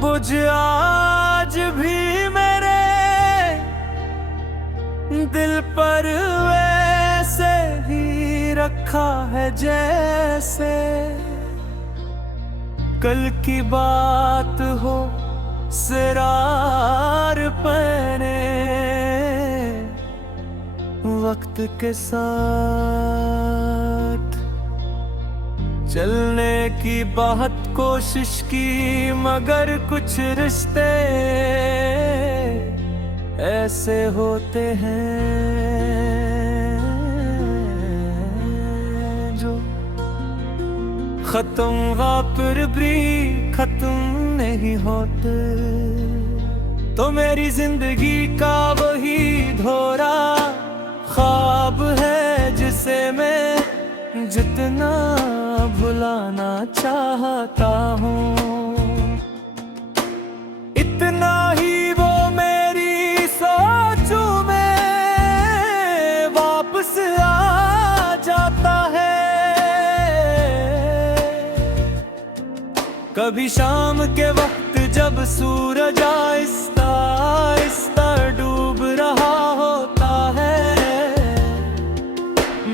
बुझ आज भी मेरे दिल पर वैसे ही रखा है जैसे कल की बात हो सिरार पहने वक्त के साथ चलने की बहुत कोशिश की मगर कुछ रिश्ते ऐसे होते हैं जो खत्म हुआ फिर भी खत्म नहीं होते। तो मेरी जिंदगी का वही धोरा ख्वाब है जिसे मैं जितना भुलाना चाहता हूँ इतना ही वो मेरी सोचों में वापस आ जाता है। कभी शाम के वक्त जब सूरज आहिस्ता आहिस्ता डूब रहा होता है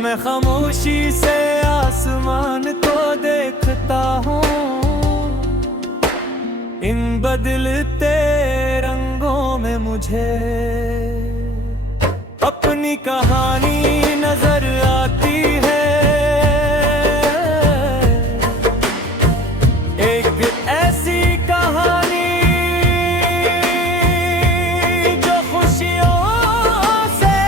मैं खामोशी से आसमान को देखता हूँ इन बदलते रंगों में मुझे अपनी कहानी नजर आती है। एक ऐसी कहानी जो खुशियों से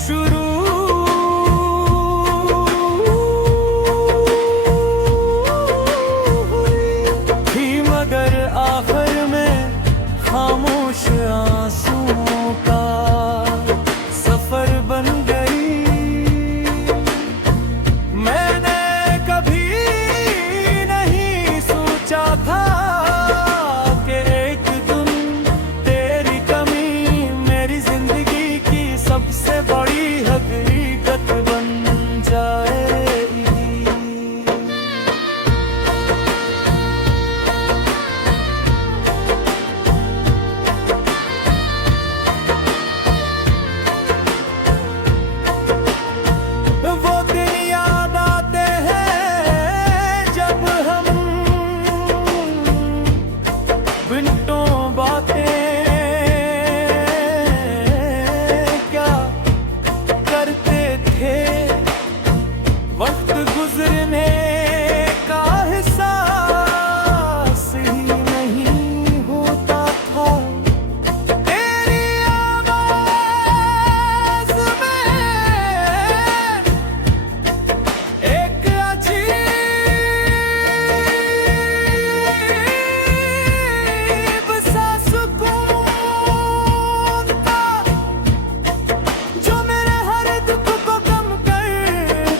शुरू हुई थी मगर आखिर में खामोश आंसुओं का सफर बन गई। मैंने कभी नहीं सोचा था कि एक दिन तेरी कमी मेरी जिंदगी की सबसे बड़ी हकीकत बन जाएगी। वो दिन याद आते हैं जब हम मिनटों बातें क्या करते थे वक्त गुजरने का एहसास ही नहीं होता था। तेरी आवाज़ में एक अजीब सा सुकून था जो मेरे हर दुख को कम कर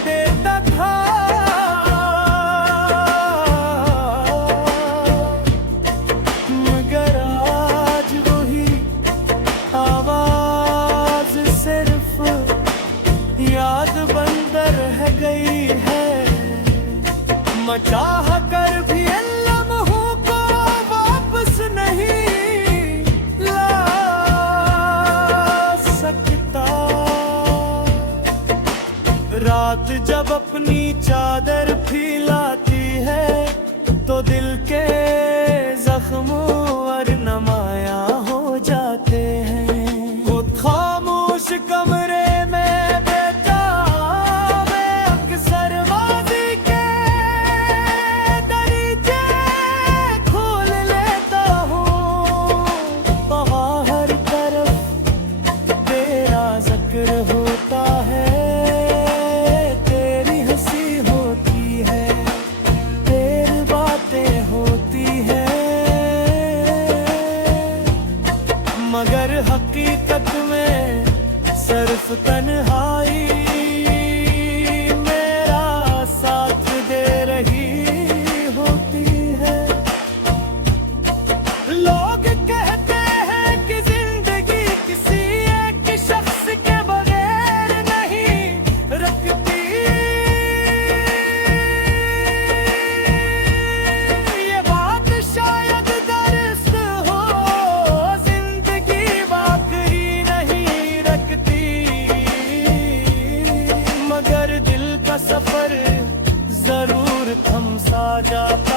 देता था। मगर आज वही आवाज सिर्फ याद बन रह गई है। मचाह कर भी इन लम्हों को वापस नहीं ला सकता। रात जब अपनी चादर फैलाती है तो दिल के जख्मों और नमाया हो जाते हैं। खुद खामोश कमरे में बेताब मैं अक्सर माज़ी के दरीचे खोल लेता हूँ। वहाँ हर तरफ तेरा जिक्र होता है तेरी हंसी होती आजा